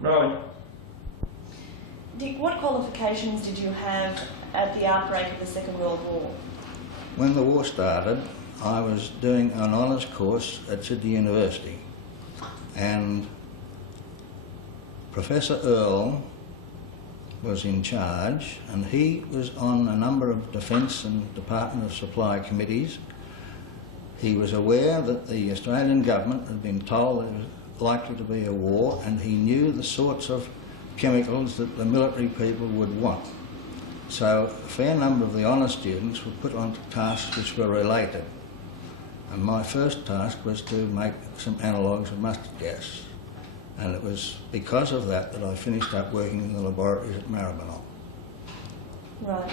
Right. Dick, what qualifications did you have at the outbreak of the Second World War? When the war started, I was doing an honours course at Sydney University, and Professor Earle was in charge, and he was on a number of Defence and Department of Supply committees. He was aware that the Australian government had been told there was likely to be a war, and he knew the sorts of chemicals that the military people would want. So a fair number of the honours students were put onto tasks which were related. And my first task was to make some analogues of mustard gas. And it was because of that that I finished up working in the laboratories at Maribyrnong. Right.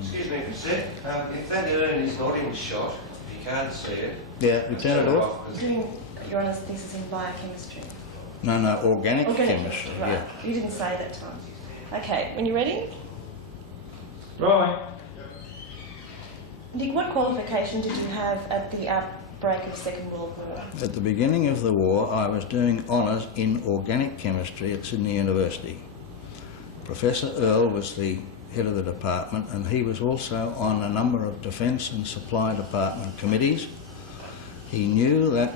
Excuse me for a sec. If that urn is not in shot, if you can't see it... Yeah, we turn it off. Doing your honours thesis in biochemistry? No, organic chemistry. Right. Yeah. You didn't say that time. Okay, when you're ready? Right. Dick, what qualification did you have at the outbreak of the Second World War? At the beginning of the war, I was doing honours in organic chemistry at Sydney University. Professor Earle was the head of the department, and he was also on a number of Defence and Supply Department committees. He knew that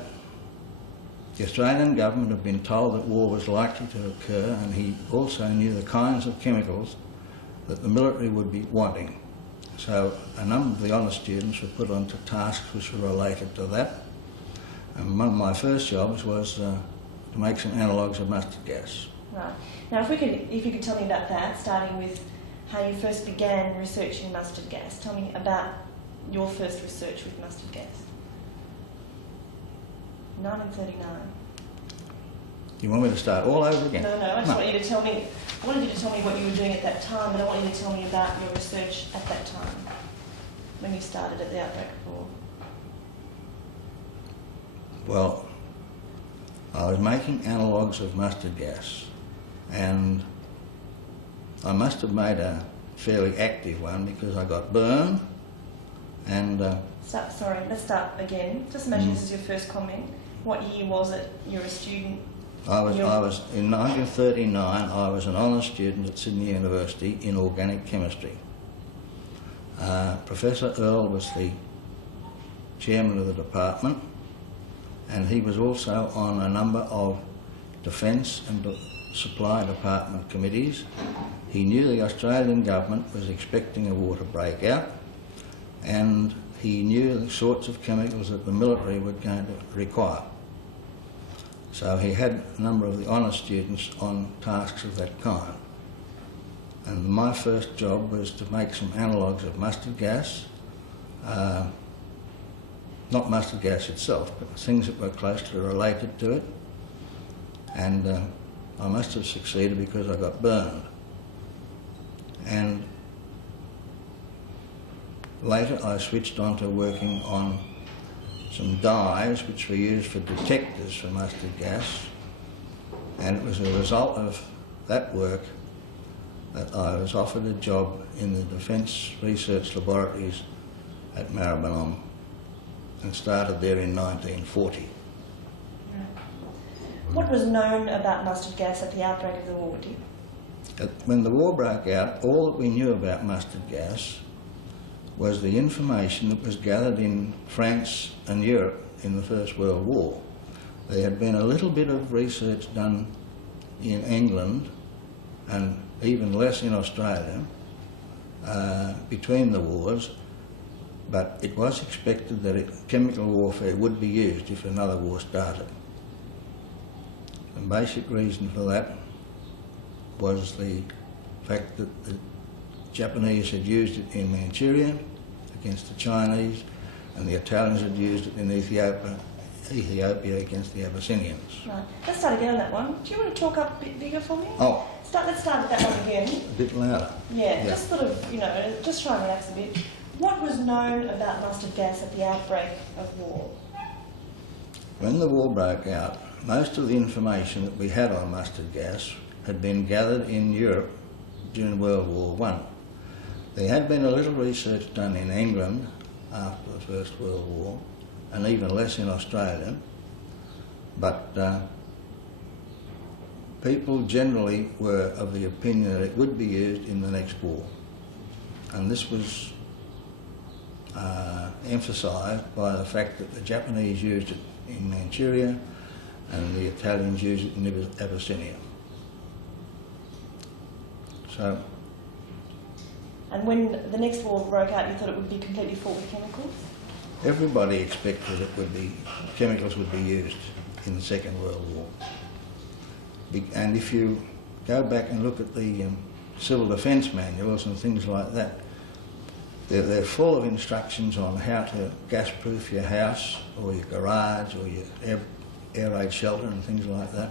the Australian government had been told that war was likely to occur, and he also knew the kinds of chemicals that the military would be wanting. So a number of the honours students were put onto tasks which were related to that. And one of my first jobs was to make some analogues of mustard gas. Right. Now, if you could tell me about that, starting with how you first began researching mustard gas. Tell me about your first research with mustard gas. 1939. You want me to start all over again? No, I just want you to tell me, I wanted you to tell me what you were doing at that time, but I want you to tell me about your research at that time, when you started at the outbreak of war. Well, I was making analogues of mustard gas, and I must have made a fairly active one because I got burned, and... Sorry, let's start again. Just imagine this is your first comment. What year was it? You're a student. I was in 1939. I was an honours student at Sydney University in organic chemistry. Professor Earle was the chairman of the department, and he was also on a number of Defence and Supply Department committees. He knew the Australian government was expecting a war to break out, and he knew the sorts of chemicals that the military were going to require. So he had a number of the honours students on tasks of that kind. And my first job was to make some analogues of mustard gas, not mustard gas itself, but things that were closely related to it. And I must have succeeded because I got burned. And later I switched on to working on some dyes which were used for detectors for mustard gas, and it was a result of that work that I was offered a job in the Defence Research Laboratories at Maribyrnong and started there in 1940. What was known about mustard gas at the outbreak of the war, Dick? When the war broke out, all that we knew about mustard gas was the information that was gathered in France and Europe in the First World War. There had been a little bit of research done in England and even less in Australia between the wars, but it was expected that chemical warfare would be used if another war started. The basic reason for that was the fact that the Japanese had used it in Manchuria against the Chinese, and the Italians had used it in Ethiopia against the Abyssinians. Right. Let's start again on that one. Do you want to talk up a bit bigger for me? Oh. Let's start with that one again. A bit louder. Yeah, just sort of, just try and relax a bit. What was known about mustard gas at the outbreak of war? When the war broke out, most of the information that we had on mustard gas had been gathered in Europe during World War I. There had been a little research done in England after the First World War, and even less in Australia, but people generally were of the opinion that it would be used in the next war. And this was emphasised by the fact that the Japanese used it in Manchuria and the Italians used it in Abyssinia. So, And when the next war broke out, you thought it would be completely full with chemicals? everybody expected chemicals would be used in the Second World War. And if you go back and look at the civil defence manuals and things like that, they're full of instructions on how to gas-proof your house or your garage or your air raid shelter and things like that.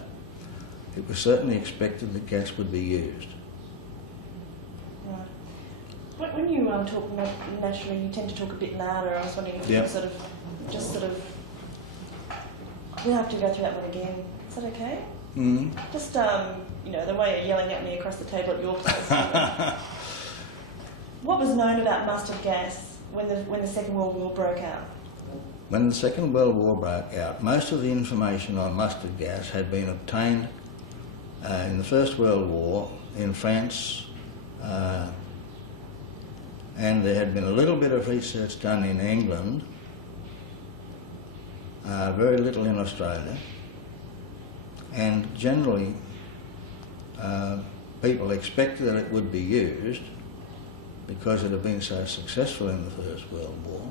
It was certainly expected that gas would be used. Right. When you talk naturally, you tend to talk a bit louder. I was wondering if you could we have to go through that one again. Is that okay? Mm. Just, the way you're yelling at me across the table at your place. What was known about mustard gas when the Second World War broke out? When the Second World War broke out, most of the information on mustard gas had been obtained in the First World War in France, and there had been a little bit of research done in England, very little in Australia, and generally people expected that it would be used because it had been so successful in the First World War.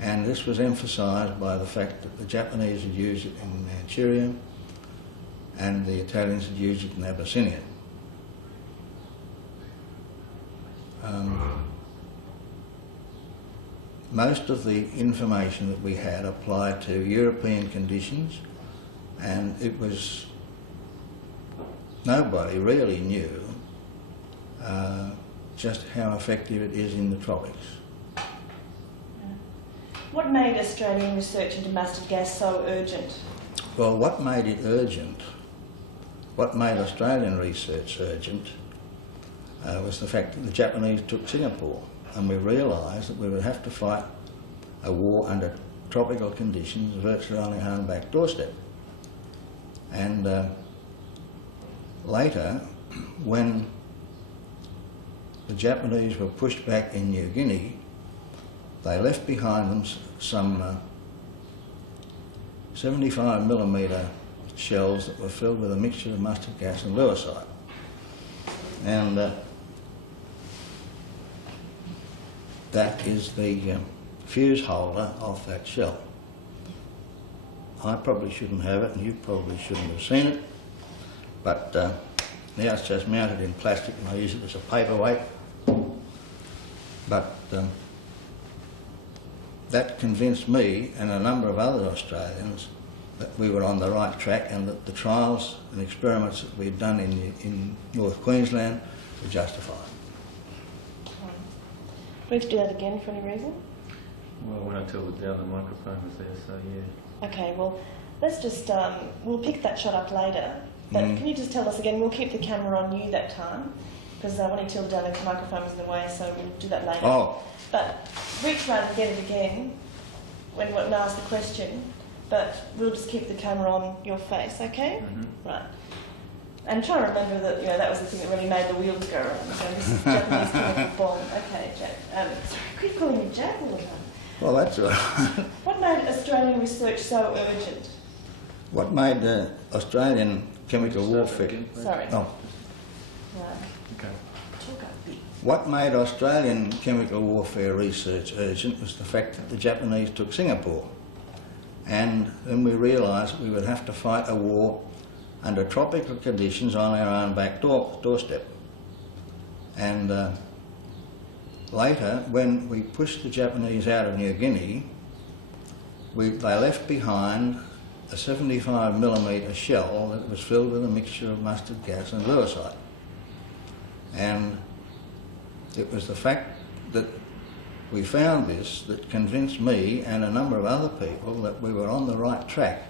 And this was emphasised by the fact that the Japanese had used it in Manchuria and the Italians had used it in Abyssinia. Most of the information that we had applied to European conditions, and it was, nobody really knew just how effective it is in the tropics. What made Australian research into mustard gas so urgent? Well, what made it urgent, what made Australian research urgent, was the fact that the Japanese took Singapore, and we realised that we would have to fight a war under tropical conditions virtually on our own back doorstep. And later, when the Japanese were pushed back in New Guinea, they left behind them some 75mm shells that were filled with a mixture of mustard gas and lewisite. And that is the fuse holder of that shell. I probably shouldn't have it, and you probably shouldn't have seen it, but now it's just mounted in plastic and I use it as a paperweight. But that convinced me and a number of other Australians that we were on the right track and that the trials and experiments that we'd done in North Queensland were justified. Do we have to do that again for any reason? Well, when I told the other microphone was there, so yeah. Okay, well, let's just, we'll pick that shot up later. But can you just tell us again, we'll keep the camera on you that time, because when he tilted down, the microphone was in the way, so we'll do that later. Oh. But reach around and get it again when I ask the question, but we'll just keep the camera on your face, okay? Mm-hmm. Right. And try to remember that, that was the thing that really made the wheels go around. So this is Japanese chemical bomb. Okay, Jack. Sorry, I keep calling you Jack all the time. Well, that's all right. What made Australian research so urgent? What made Australian chemical warfare... Sorry. Oh. Right. Okay. Talk a bit. What made Australian chemical warfare research urgent was the fact that the Japanese took Singapore. And then we realised that we would have to fight a war under tropical conditions on our own back doorstep. And later, when we pushed the Japanese out of New Guinea, they left behind a 75mm shell that was filled with a mixture of mustard gas and lewisite. And it was the fact that we found this that convinced me and a number of other people that we were on the right track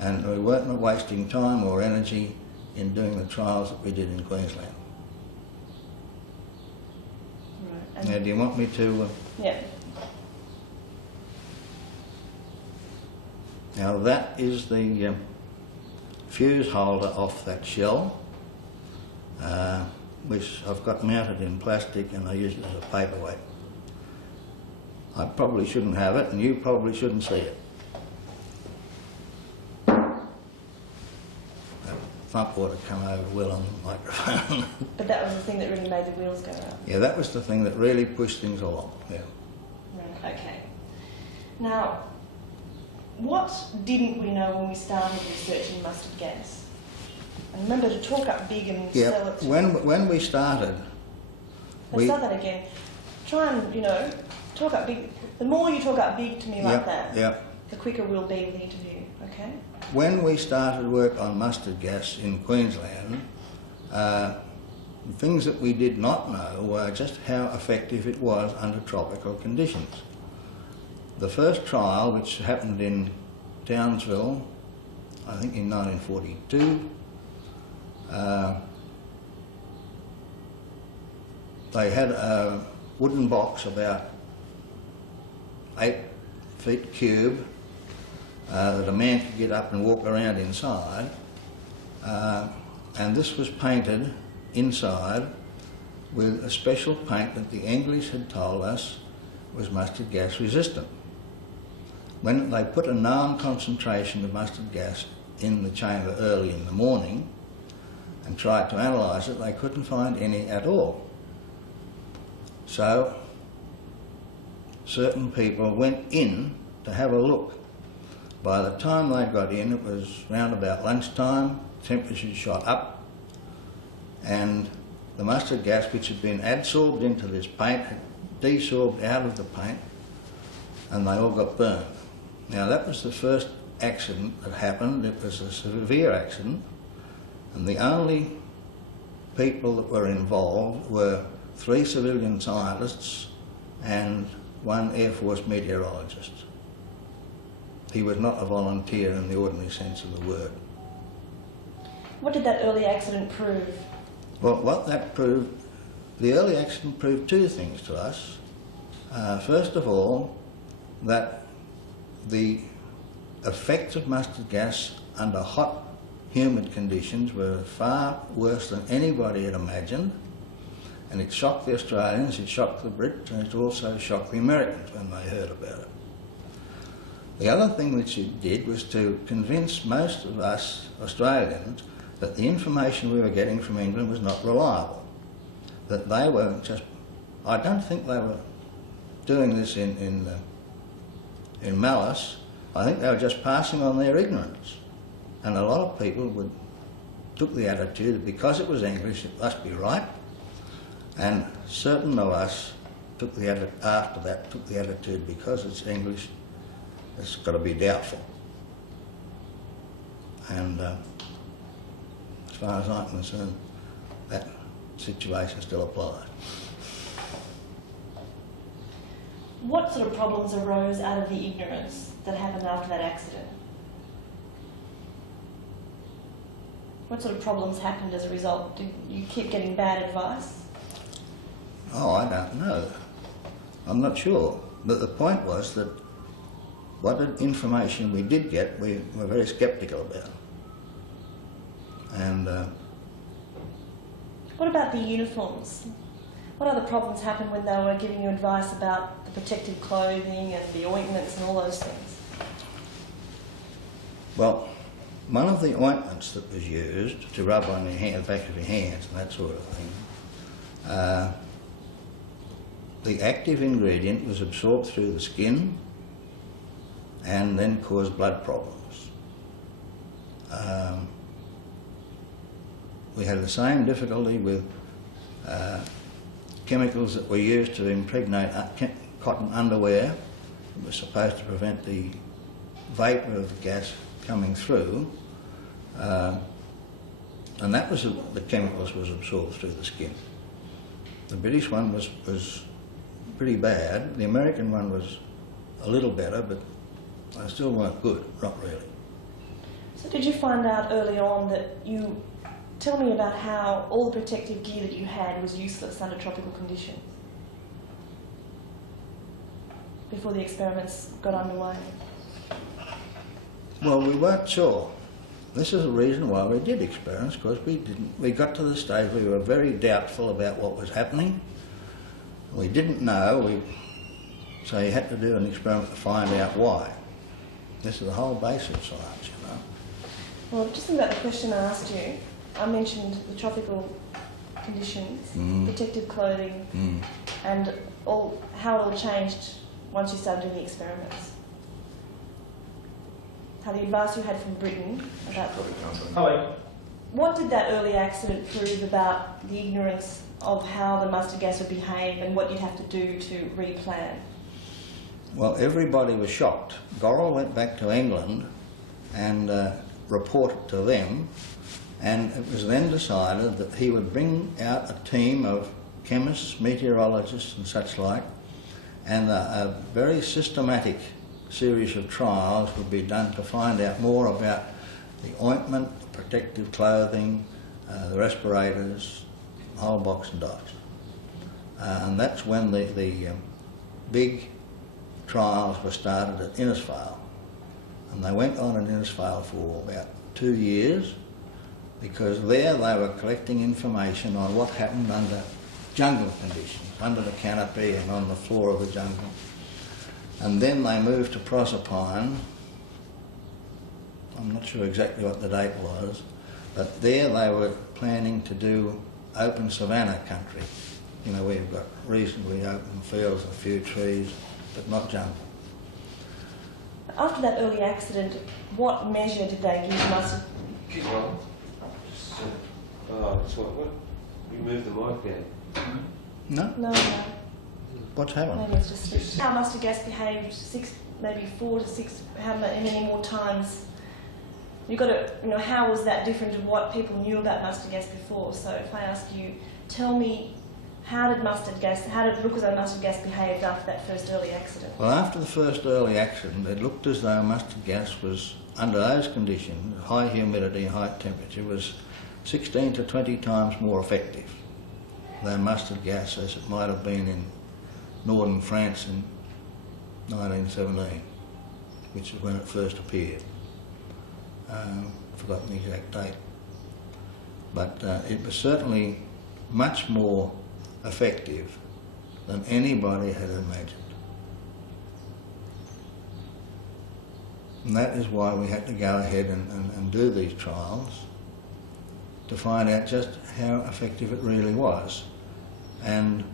and we weren't wasting time or energy in doing the trials that we did in Queensland. Right. Now, do you want me to... Yeah. Now that is the fuse holder off that shell, which I've got mounted in plastic and I use it as a paperweight. I probably shouldn't have it, and you probably shouldn't see it. That thump ought to come over well on the microphone. But that was the thing that really made the wheels go round. Yeah, that was the thing that really pushed things along, yeah. Right, okay. Now, what didn't we know when we started researching mustard gas? And remember to talk up big and Yeah, sell it. when we started, Let's start that again. Try and, talk up big. The more you talk up big to me like that, the quicker we'll be with the interview, okay? When we started work on mustard gas in Queensland, the things that we did not know were just how effective it was under tropical conditions. The first trial, which happened in Townsville, I think in 1942, they had a wooden box about 8 feet cube that a man could get up and walk around inside, and this was painted inside with a special paint that the English had told us was mustard gas resistant. When they put a known concentration of mustard gas in the chamber early in the morning and tried to analyse it, they couldn't find any at all. So certain people went in to have a look. By the time they got in, it was round about lunchtime, temperatures shot up, and the mustard gas, which had been adsorbed into this paint, had desorbed out of the paint, and they all got burned. Now that was the first accident that happened. It was a severe accident, and the only people that were involved were 3 civilian scientists and 1 Air Force meteorologist. He was not a volunteer in the ordinary sense of the word. What did that early accident prove? Well, what that proved, the early accident proved 2 things to us. First of all, that the effects of mustard gas under hot, humid conditions were far worse than anybody had imagined, and it shocked the Australians, it shocked the Brits, and it also shocked the Americans when they heard about it. The other thing which it did was to convince most of us Australians that the information we were getting from England was not reliable, that they were just, I don't think they were doing this in malice. I think they were just passing on their ignorance. And a lot of people took the attitude that because it was English, it must be right. And certain of us after that took the attitude because it's English, it's got to be doubtful. And as far as I'm concerned, that situation still applies. What sort of problems arose out of the ignorance that happened after that accident? What sort of problems happened as a result? Did you keep getting bad advice? Oh, I don't know. I'm not sure. But the point was that what information we did get, we were very sceptical about. And what about the uniforms? What other problems happened when they were giving you advice about the protective clothing and the ointments and all those things? Well, one of the ointments that was used to rub on your hand, back of your hands and that sort of thing, the active ingredient was absorbed through the skin and then caused blood problems. We had the same difficulty with chemicals that were used to impregnate cotton underwear. It was supposed to prevent the vapour of the gas coming through, and that was the chemicals was absorbed through the skin. The British one was pretty bad. The American one was a little better, but they still weren't good, not really. So did you find out early on that tell me about how all the protective gear that you had was useless under tropical conditions before the experiments got underway? Well, we weren't sure. this is the reason why we did experiments, because we got to the stage we were very doubtful about what was happening. We didn't know, so you had to do an experiment to find out why. This is the whole base of science, you know. Well, just think about the question I asked you. I mentioned the tropical conditions, protective clothing, and how it all changed once you started doing the experiments. How the advice you had from Britain about Hello. what did that early accident prove about the ignorance of how the mustard gas would behave and what you'd have to do to replan? Well, everybody was shocked. Gorrell went back to England and reported to them, and it was then decided that he would bring out a team of chemists, meteorologists and such like, and a very systematic series of trials would be done to find out more about the ointment, the protective clothing, the respirators, the whole box and dogs. And that's when the big trials were started at Innisfail. And they went on at Innisfail for about 2 years, because there they were collecting information on what happened under jungle conditions, under the canopy and on the floor of the jungle. And then they moved to Proserpine. I'm not sure exactly what the date was, but there they were planning to do open savanna country. You know, where you've got reasonably open fields, a few trees, but not jungle. After that early accident, what measure did they use mustard? Keep on. Just, that's what? Remove the mic there. No? No. What's happened? Maybe it's just how mustard gas behaved maybe 4 to 6, how many more times? You've got to, how was that different to what people knew about mustard gas before? So if I ask you, tell me, how did mustard gas behaved after that first early accident? Well, after the first early accident, it looked as though mustard gas was, under those conditions, high humidity, high temperature, was 16 to 20 times more effective than mustard gas as it might have been in northern France in 1917, which is when it first appeared. Forgotten the exact date. But it was certainly much more effective than anybody had imagined. And that is why we had to go ahead and do these trials, to find out just how effective it really was. And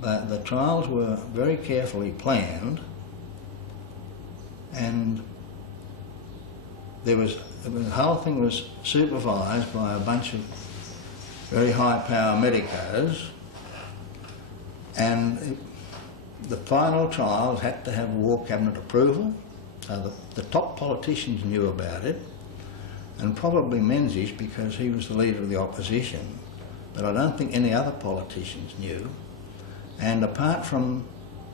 the trials were very carefully planned, and the whole thing was supervised by a bunch of very high-power medicos, and the final trials had to have War Cabinet approval, so the top politicians knew about it, and probably Menzies because he was the leader of the opposition, but I don't think any other politicians knew. And apart from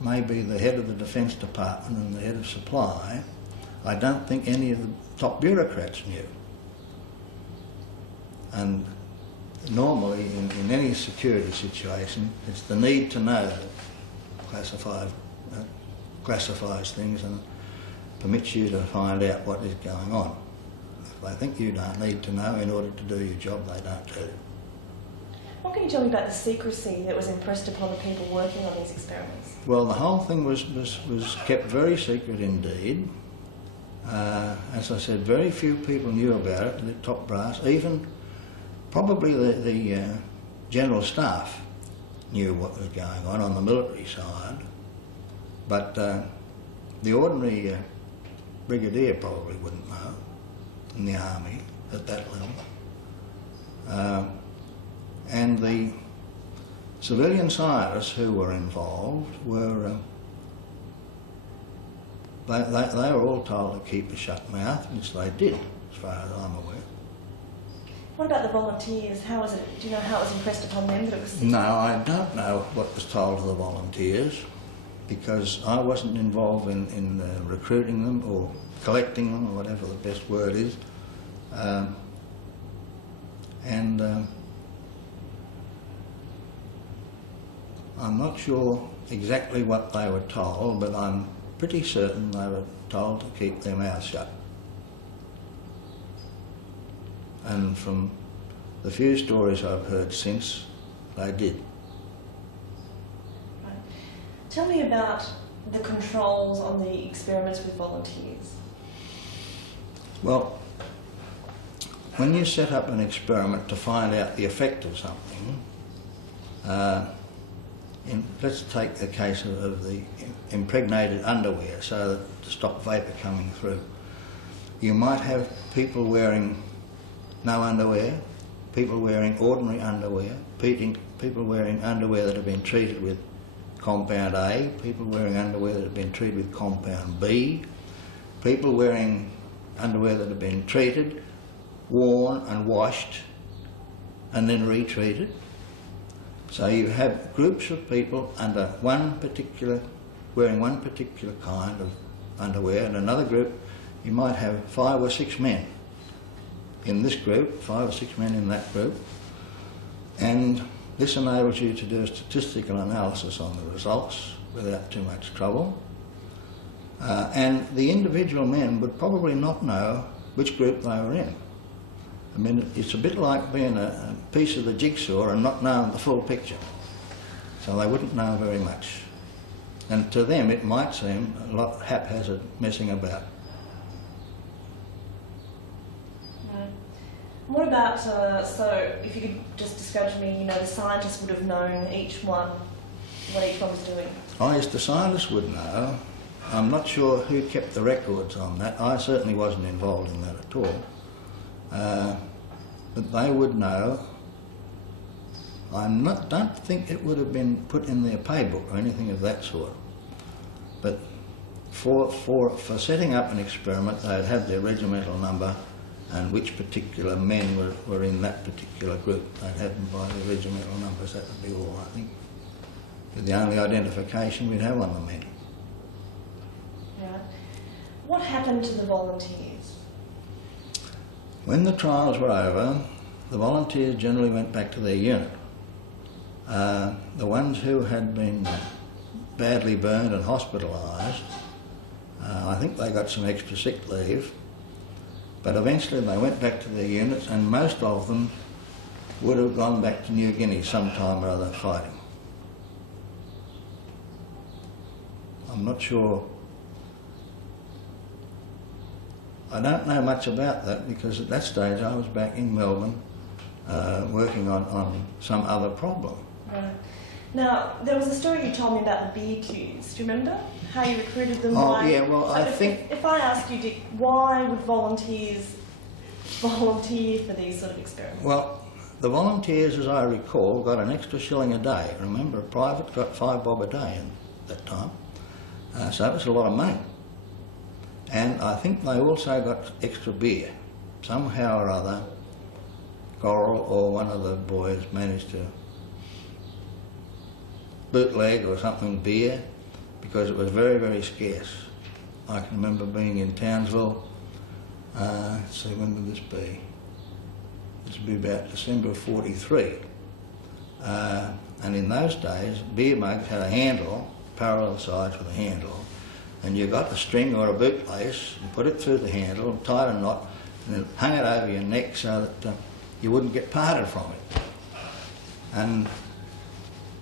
maybe the head of the Defence Department and the head of Supply, I don't think any of the top bureaucrats knew. And normally in any security situation, it's the need to know that classifies things and permits you to find out what is going on. If they think you don't need to know in order to do your job, they don't do. What can you tell me about the secrecy that was impressed upon the people working on these experiments? Well, the whole thing was kept very secret indeed. As I said, very few people knew about it, the top brass. Even probably the general staff knew what was going on the military side, but the ordinary brigadier probably wouldn't know in the army at that level. And the civilian scientists who were involved were they were all told to keep a shut mouth, which they did, as far as I'm aware. What about the volunteers? How was it? Do you know how it was impressed upon them that it was? No, I don't know what was told to the volunteers, because I wasn't involved in recruiting them or collecting them, or whatever the best word is. I'm not sure exactly what they were told, but I'm pretty certain they were told to keep their mouths shut. and from the few stories I've heard since, they did. Right. Tell me about the controls on the experiments with volunteers. Well, when you set up an experiment to find out the effect of something, let's take the case of the impregnated underwear so that to stop vapour coming through. You might have people wearing no underwear, people wearing ordinary underwear, people wearing underwear that have been treated with compound A, people wearing underwear that have been treated with compound B, people wearing underwear that have been treated, worn and washed and then retreated. So you have groups of people under wearing one particular kind of underwear, and another group you might have 5 or 6 men in this group, 5 or 6 men in that group, and this enables you to do a statistical analysis on the results without too much trouble. And the individual men would probably not know which group they were in. I mean, it's a bit like being a piece of the jigsaw and not knowing the full picture. So they wouldn't know very much. And to them it might seem a lot haphazard messing about. Right. What about, so if you could just describe to me, the scientists would have known what each one was doing? Oh yes, the scientists would know. I'm not sure who kept the records on that. I certainly wasn't involved in that at all. But they would know. Don't think it would have been put in their paybook or anything of that sort. But for setting up an experiment, they'd have their regimental number and which particular men were in that particular group. They'd have them by their regimental numbers. That would be all, I think. But the only identification we'd have on the men. Right. What happened to the volunteers? When the trials were over, the volunteers generally went back to their unit. The ones who had been badly burned and hospitalised, I think they got some extra sick leave, but eventually they went back to their units, and most of them would have gone back to New Guinea sometime or other fighting. I'm not sure. I don't know much about that because at that stage I was back in Melbourne working on some other problem. Right. Now, there was a story you told me about the beer queues. Do you remember? How you recruited them? Oh, yeah, well, I if, think... If I ask you, Dick, why would volunteers volunteer for these sort of experiments? Well, the volunteers, as I recall, got an extra shilling a day. Remember, a private got 5 bob a day at that time. So that was a lot of money. And I think they also got extra beer. Somehow or other, Coral or one of the boys managed to bootleg or something beer because it was very, very scarce. I can remember being in Townsville, let's see, when would this be? This would be about December of 43. And in those days, beer mugs had a handle, parallel sides with a handle, and you got a string or a bootlace and put it through the handle, tied a knot, and then hung it over your neck so that you wouldn't get parted from it. And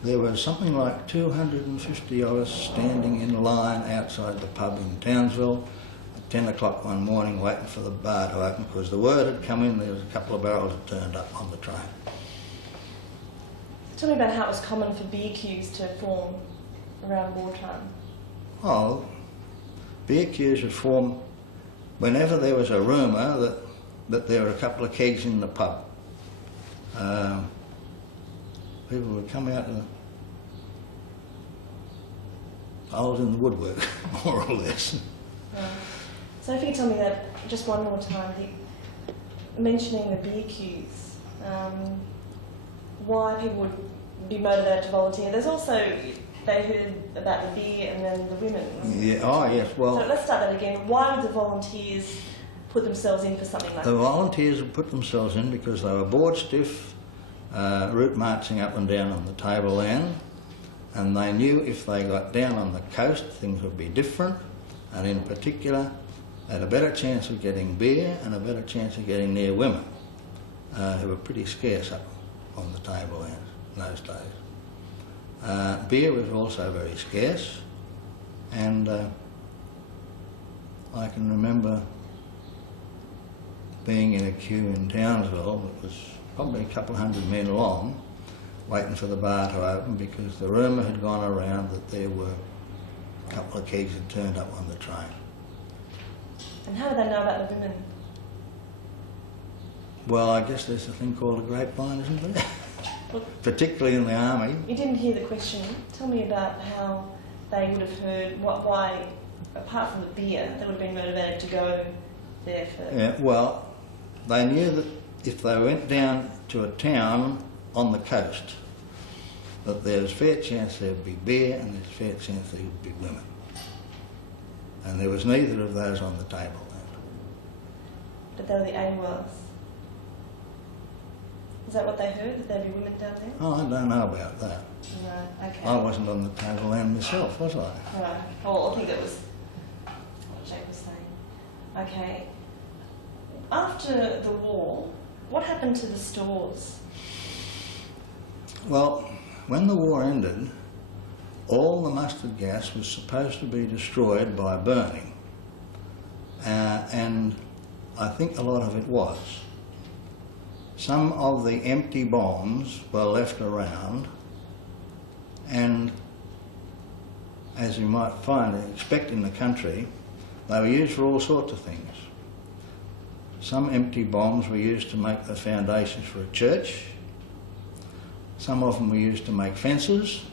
there was something like 250 of us standing in line outside the pub in Townsville at 10 o'clock one morning waiting for the bar to open because the word had come in there was a couple of barrels had turned up on the train. Tell me about how it was common for beer queues to form around wartime. Oh, beer queues would form whenever there was a rumour that there were a couple of kegs in the pub. People would come out of the holes in the woodwork, more or less. Right. So if you could tell me that just one more time, mentioning the beer queues, why people would be motivated to volunteer. There's also, they heard about the beer and then the women. Yeah. Oh, yes. Well, so let's start that again. Why would the volunteers put themselves in for something like the that? volunteers would put themselves in because they were bored stiff, route marching up and down on the tableland, and they knew if they got down on the coast things would be different, and in particular they had a better chance of getting beer and a better chance of getting near women. who were pretty scarce up on the table in those days. Beer was also very scarce, and I can remember being in a queue in Townsville that was probably a couple of hundred men long, waiting for the bar to open, because the rumour had gone around that there were a couple of kegs had turned up on the train. And how do they know about the women? Well, I guess there's a thing called a grapevine, isn't there? Look, Particularly in the army. you didn't hear the question. Tell me about how they would have heard, why, apart from the beer, they would have been motivated to go there for... Yeah, well, they knew that if they went down to a town on the coast, that there was a fair chance there would be beer and there's a fair chance there would be women. And there was neither of those on the table then. But they were the AWOLs. Is that what they heard, that there'd be women down there? Oh, I don't know about that. No, okay. I wasn't on the table then myself, was I? Right. Oh, I think that was what Jake was saying. Okay. After the war, what happened to the stores? Well, when the war ended, all the mustard gas was supposed to be destroyed by burning. And I think a lot of it was. Some of the empty bombs were left around, and as you might find and expect in the country, they were used for all sorts of things. Some empty bombs were used to make the foundations for a church. Some of them were used to make fences.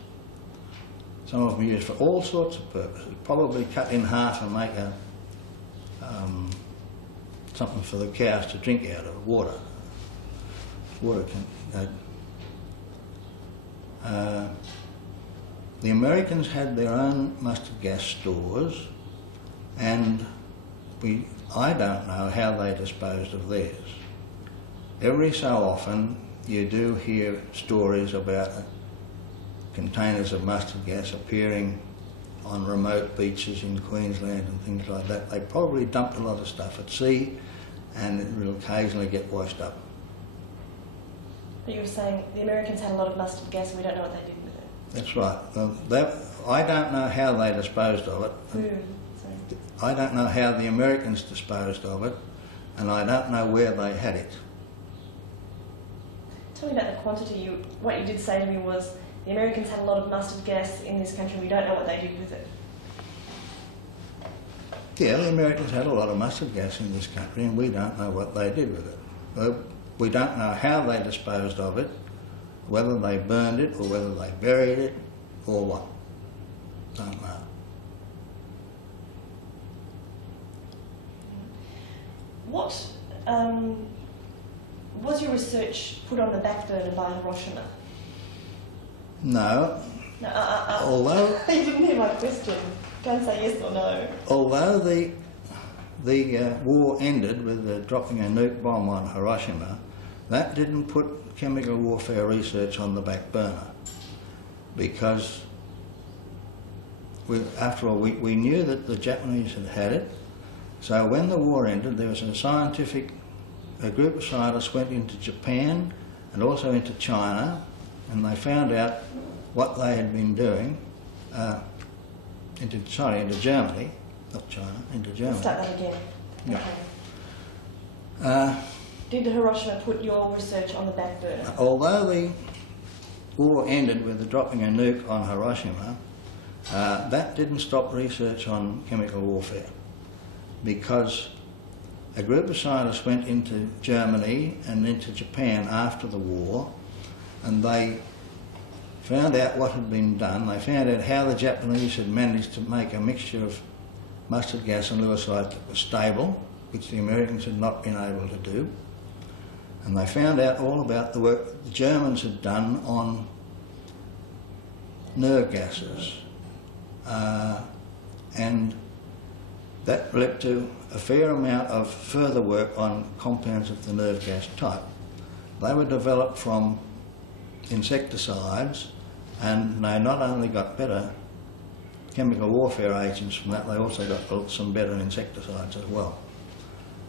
Some of them were used for all sorts of purposes. Probably cut in half and make a something for the cows to drink out of, water. The Americans had their own mustard gas stores, and I don't know how they disposed of theirs. Every so often you do hear stories about containers of mustard gas appearing on remote beaches in Queensland and things like that. They probably dumped a lot of stuff at sea, and it will occasionally get washed up. But you were saying the Americans had a lot of mustard gas and we don't know what they did with it. That's right. I don't know how they disposed of it. Who? Sorry. I don't know how the Americans disposed of it, and I don't know where they had it. Tell me about the quantity. What you did say to me was the Americans had a lot of mustard gas in this country, we don't know what they did with it. Yeah, the Americans had a lot of mustard gas in this country, and we don't know what they did with it. We don't know how they disposed of it, whether they burned it or whether they buried it or what. Don't know. What was your research put on the back burner by Hiroshima? No. No, Although you didn't hear my question. Don't say yes or no. although the war ended with the dropping a nuke bomb on Hiroshima, that didn't put chemical warfare research on the back burner, because after all, we knew that the Japanese had it. So when the war ended, there was a group of scientists went into Japan and also into China, and they found out what they had been doing into Germany, not China, into Germany. Start that again. Yeah. Okay. Did Hiroshima put your research on the back burner? Although the war ended with the dropping a nuke on Hiroshima, that didn't stop research on chemical warfare, because a group of scientists went into Germany and into Japan after the war, and they found out what had been done. They found out how the Japanese had managed to make a mixture of mustard gas and lewisite that was stable, which the Americans had not been able to do. And they found out all about the work the Germans had done on nerve gases. And that led to a fair amount of further work on compounds of the nerve gas type. They were developed from insecticides, and they not only got better chemical warfare agents from that, they also got some better insecticides as well.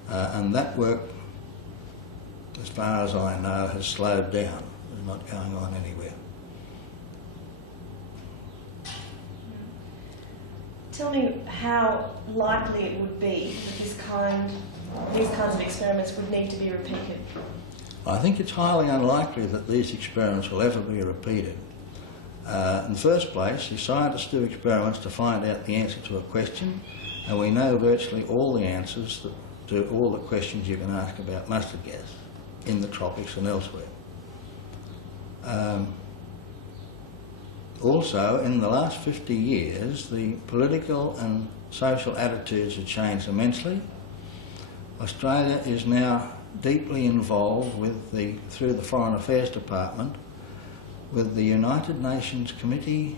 And that work as far as I know, has slowed down. It's not going on anywhere. Tell me how likely it would be that these kinds of experiments would need to be repeated. I think it's highly unlikely that these experiments will ever be repeated. In the first place, the scientists do experiments to find out the answer to a question, and we know virtually all the answers to all the questions you can ask about mustard gas in the tropics and elsewhere. Also, in the last 50 years, the political and social attitudes have changed immensely. Australia is now deeply involved through the Foreign Affairs Department with the United Nations Committee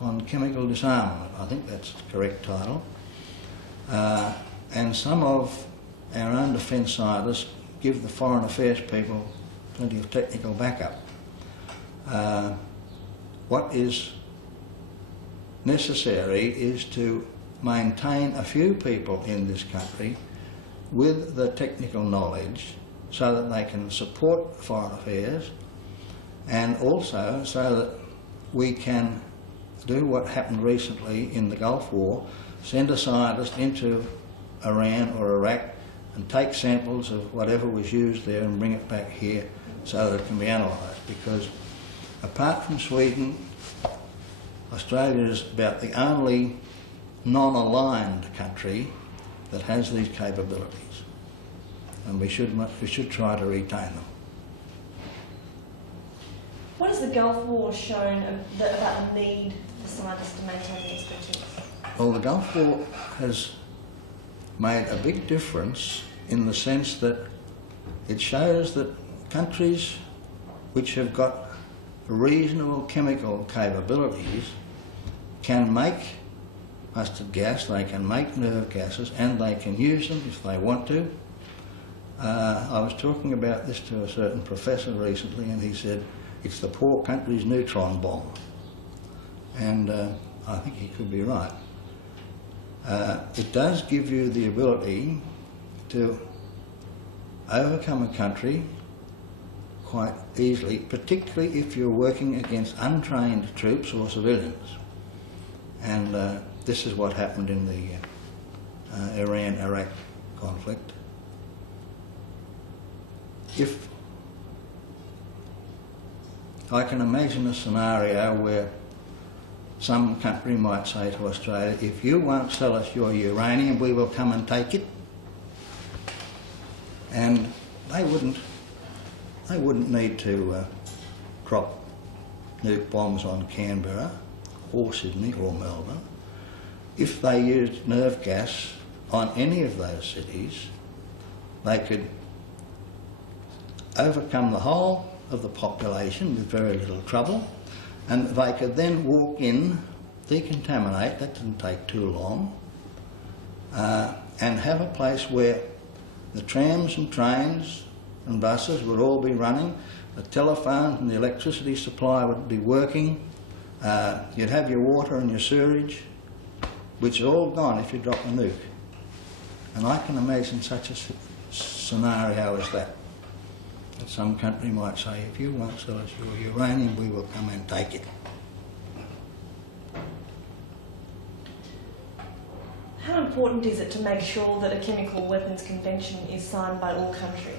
on Chemical Disarmament. I think that's the correct title. And some of our own defence scientists give the Foreign Affairs people plenty of technical backup. What is necessary is to maintain a few people in this country with the technical knowledge so that they can support foreign affairs, and also so that we can do what happened recently in the Gulf War, send a scientist into Iran or Iraq and take samples of whatever was used there and bring it back here so that it can be analysed. Because apart from Sweden, Australia is about the only non-aligned country that has these capabilities, and we should try to retain them. What has the Gulf War shown about the need for scientists to maintain the expertise? Well, the Gulf War has made a big difference in the sense that it shows that countries which have got reasonable chemical capabilities can make mustard gas, they can make nerve gases, and they can use them if they want to. I was talking about this to a certain professor recently, and he said it's the poor country's neutron bomb, and I think he could be right. It does give you the ability to overcome a country quite easily, particularly if you're working against untrained troops or civilians. And this is what happened in the Iran-Iraq conflict. If I can imagine a scenario where some country might say to Australia, if you won't sell us your uranium, we will come and take it. And they wouldn't need to drop nuke bombs on Canberra or Sydney or Melbourne. If they used nerve gas on any of those cities, they could overcome the whole of the population with very little trouble, and they could then walk in, decontaminate, that didn't take too long, and have a place where the trams and trains and buses would all be running, the telephones and the electricity supply would be working, you'd have your water and your sewerage, which is all gone if you drop a nuke. And I can imagine such a scenario as that. That some country might say, if you won't sell us your uranium, we will come and take it. How important is it to make sure that a chemical weapons convention is signed by all countries?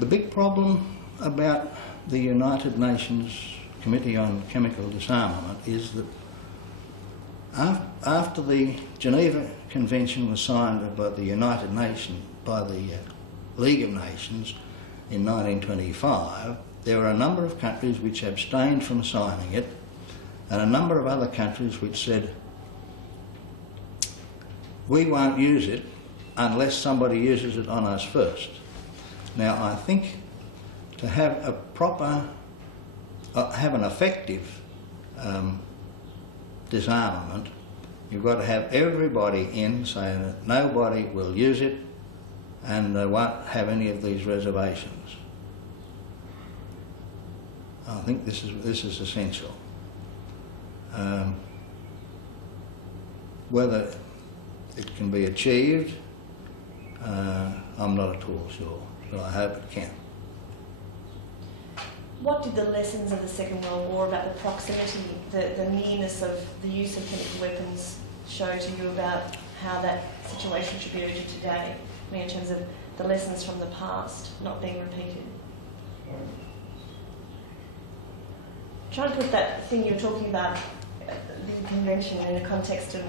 The big problem about the United Nations Committee on Chemical Disarmament is that after the Geneva Convention was signed by the United Nations, by the League of Nations in 1925, there were a number of countries which abstained from signing it, and a number of other countries which said, we won't use it unless somebody uses it on us first. Now, I think to have a proper, have an effective disarmament, you've got to have everybody in saying that nobody will use it and won't have any of these reservations. I think this is essential. Whether it can be achieved, I'm not at all sure. but I hope it can. What did the lessons of the Second World War about the proximity, the nearness of the use of chemical weapons show to you about how that situation should be urgent today? I mean, in terms of the lessons from the past not being repeated. Try to put that thing you were talking about, the convention, in the context of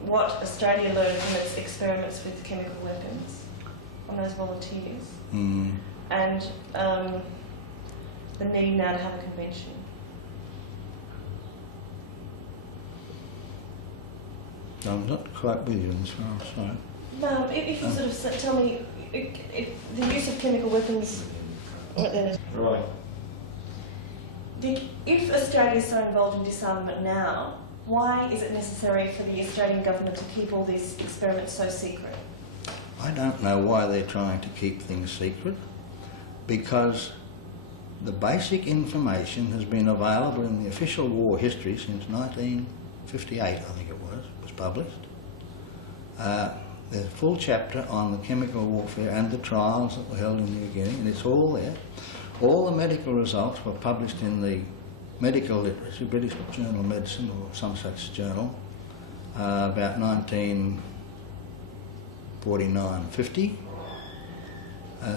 what Australia learned from its experiments with chemical weapons from those volunteers, and the need now to have a convention. I'm not quite with you as far as sorry. No, if you sort of tell me if the use of chemical weapons. Right. Dick, if Australia is so involved in disarmament now, why is it necessary for the Australian government to keep all these experiments so secret? I don't know why they're trying to keep things secret, because the basic information has been available in the official war history since 1958, I think it was published. There's a full chapter on the chemical warfare and the trials that were held in New Guinea, and it's all there. All the medical results were published in the medical literature, British Journal of Medicine or some such journal, about 1949-50.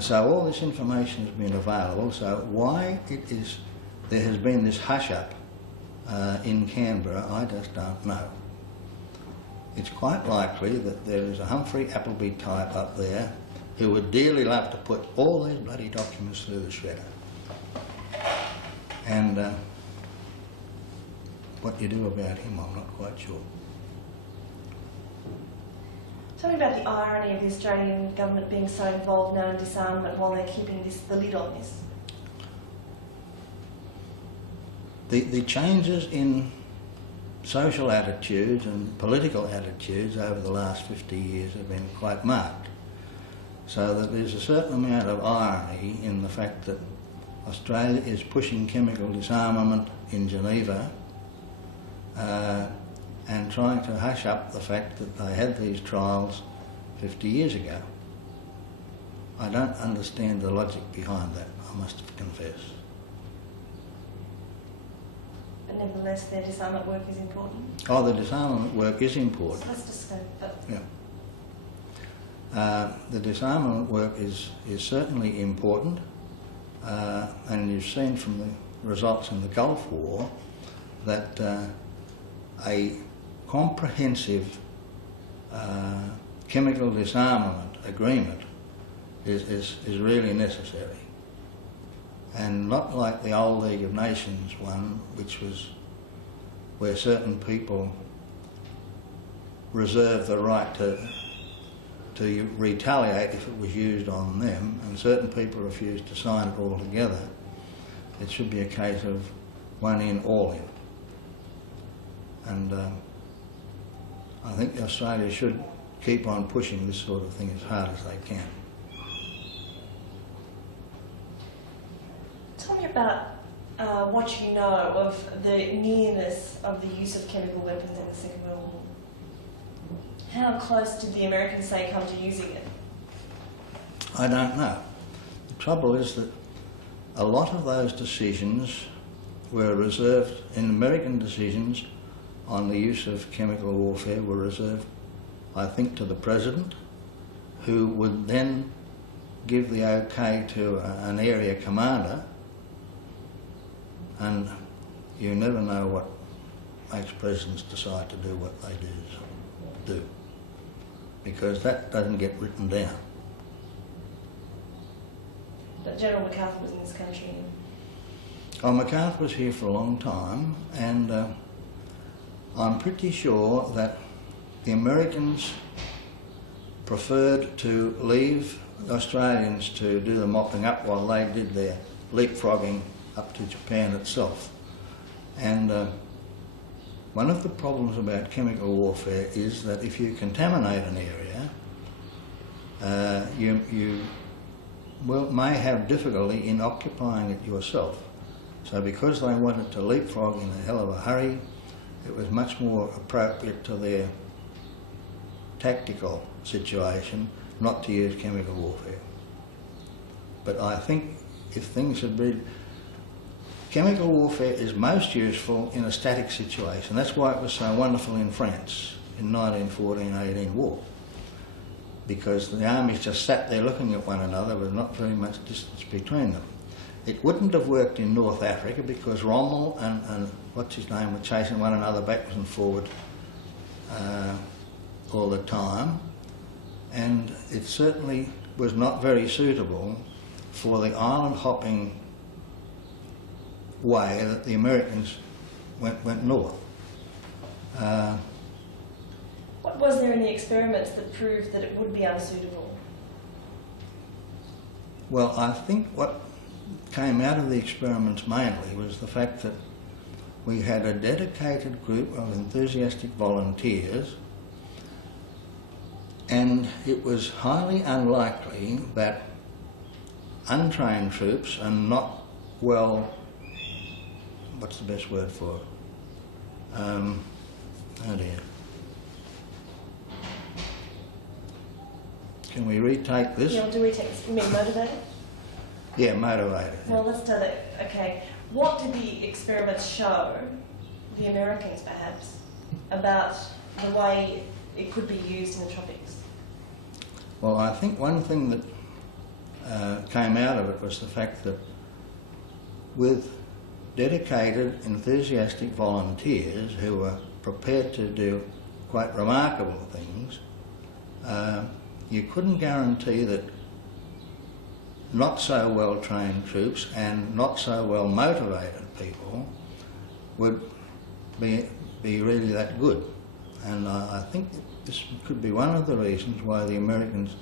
So all this information has been available. So why there has been this hush-up in Canberra, I just don't know. It's quite likely that there is a Humphrey Appleby type up there who would dearly love to put all these bloody documents through the shredder. And what you do about him, I'm not quite sure. Tell me about the irony of the Australian government being so involved now in disarmament while they're keeping the lid on this. The changes in social attitudes and political attitudes over the last 50 years have been quite marked. So that there's a certain amount of irony in the fact that Australia is pushing chemical disarmament in Geneva and trying to hush up the fact that they had these trials 50 years ago. I don't understand the logic behind that, I must confess. But nevertheless, their disarmament work is important. Oh, the disarmament work is important. So let's just go. Yeah. The disarmament work is certainly important, and you've seen from the results in the Gulf War that a comprehensive chemical disarmament agreement is really necessary. And not like the old League of Nations one, which was where certain people reserved the right to retaliate if it was used on them, and certain people refused to sign it altogether. It should be a case of one in, all in. And I think Australia should keep on pushing this sort of thing as hard as they can. Tell me about what you know of the nearness of the use of chemical weapons in the Second World War. How close did the Americans say come to using it? I don't know. The trouble is that a lot of those decisions were reserved, in American decisions on the use of chemical warfare were reserved, I think, to the President, who would then give the okay to an area commander, and you never know what makes presidents decide to do what they do, because that doesn't get written down. But General MacArthur was in this country. Oh, MacArthur was here for a long time, and I'm pretty sure that the Americans preferred to leave the Australians to do the mopping up while they did their leapfrogging up to Japan itself. And one of the problems about chemical warfare is that if you contaminate an area, you may have difficulty in occupying it yourself. So because they wanted to leapfrog in a hell of a hurry, it was much more appropriate to their tactical situation not to use chemical warfare. But I think if things had been... Chemical warfare is most useful in a static situation. That's why it was so wonderful in France in 1914-18 war, because the armies just sat there looking at one another with not very much distance between them. It wouldn't have worked in North Africa because Rommel and what's his name were chasing one another backwards and forward all the time, and it certainly was not very suitable for the island hopping way that the Americans went north. Was there any experiments that proved that it would be unsuitable? Well, I think what came out of the experiments mainly was the fact that we had a dedicated group of enthusiastic volunteers, and it was highly unlikely that untrained troops and not well, what's the best word for it? Oh dear. Can we retake this? Yeah, do we take this? You mean motivated? Yeah, motivated. Yeah. Well, let's do that. Okay. What did the experiments show, the Americans perhaps, about the way it could be used in the tropics? Well, I think one thing that came out of it was the fact that with dedicated, enthusiastic volunteers who were prepared to do quite remarkable things, you couldn't guarantee that not so well trained troops and not so well motivated people would be really that good. And I think this could be one of the reasons why the Americans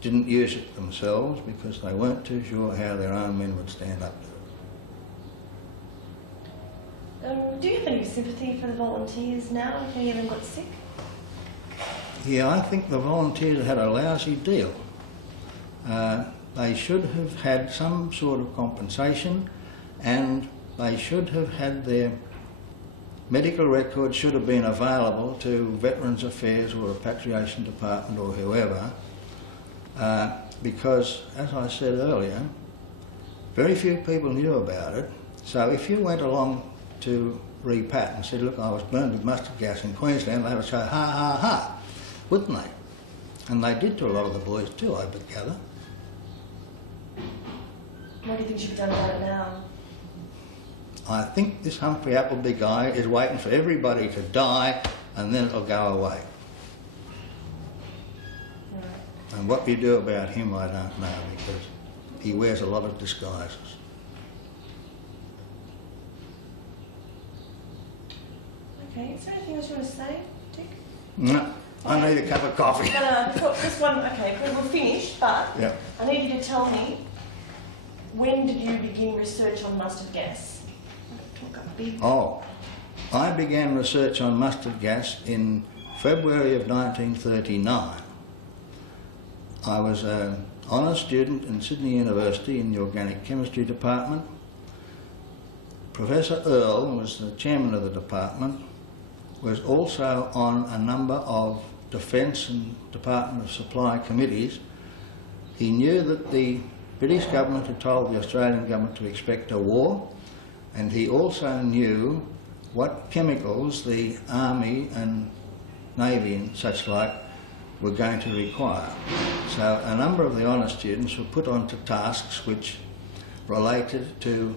didn't use it themselves, because they weren't too sure how their own men would stand up to it. Do you have any sympathy for the volunteers now if any of them got sick? Yeah, I think the volunteers had a lousy deal. They should have had some sort of compensation, and they should have had their medical records should have been available to Veterans Affairs or Repatriation Department or whoever, because, as I said earlier, very few people knew about it. So if you went along to repat and said, look, I was burned with mustard gas in Queensland, they would say, ha, ha, ha, wouldn't they? And they did to a lot of the boys too, I would gather. What do you think should be done about it now? I think this Humphrey Appleby guy is waiting for everybody to die and then it'll go away. Right. And what you do about him, I don't know, because he wears a lot of disguises. Okay, is there anything else you want to say, Dick? No, I need a cup of coffee. No, this one, okay, we'll finish, but Yeah. I need you to tell me, when did you begin research on mustard gas? Talk up big. Oh, I began research on mustard gas in February of 1939. I was an honours student in Sydney University in the organic chemistry department. Professor Earl was the chairman of the department, was also on a number of Defence and Department of Supply committees. He knew that the British government had told the Australian government to expect a war, and he also knew what chemicals the Army and Navy and such like were going to require. So a number of the honours students were put onto tasks which related to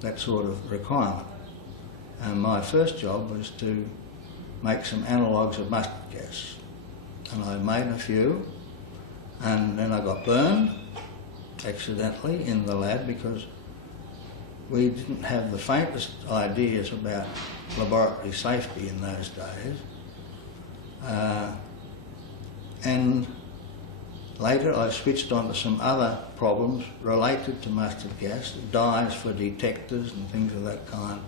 that sort of requirement. And my first job was to make some analogues of mustard gas. And I made a few, and then I got burned accidentally in the lab because we didn't have the faintest ideas about laboratory safety in those days. And later I switched on to some other problems related to mustard gas, dyes for detectors and things of that kind.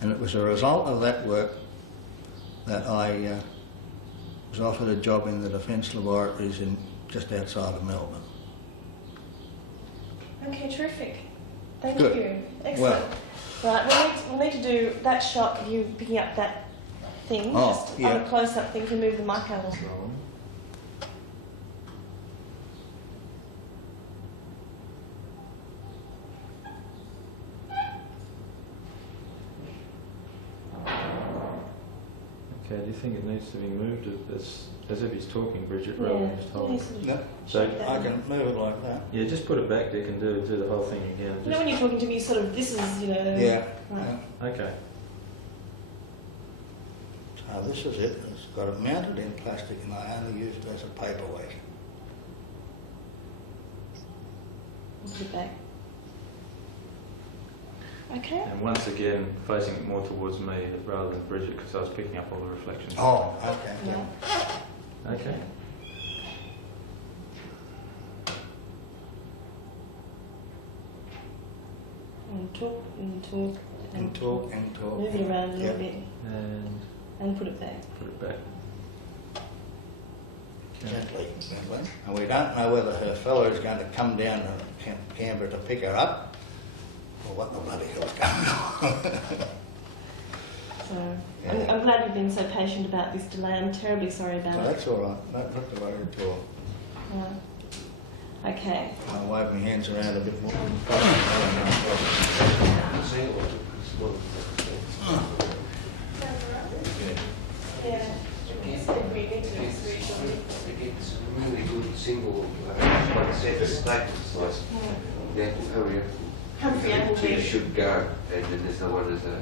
And it was a result of that work that I was offered a job in the Defence Laboratories just outside of Melbourne. Okay, terrific. Thank Good. you. Excellent. Right, we'll need to do that shot of you picking up that thing. Oh, just yeah. on a close-up thing, you can move the mic over. Okay, do you think it needs to be moved as if he's talking, Bridget, rather than just holding? No, So, I can move it like that. yeah, just put it back, Dick, and do the whole thing again. You know when you're talking to me, sort of, this is, you know... Yeah. Right. yeah. Okay. So this is it. It's got it mounted in plastic and I only used it as a paperweight. Put it back. Okay. And once again, facing it more towards me rather than Bridget, because I was picking up all the reflections. Oh, okay. Yeah. Okay. And talk, and talk, And talk, and talk. Move it around a little Yep. bit And and put it back. put it back. Gently, gently. And we don't know whether her fellow is going to come down to Canberra to pick her up or what the bloody hell's going on. So Yeah. I'm glad you've been so patient about this delay. I'm terribly sorry about So it. that's all right. Not to worry at all. Okay. I'll wave my hands around a bit more. Yeah. It's really good single concept statements. Then hurry up. Humphrey Appleby. You should go, and then there's no one as a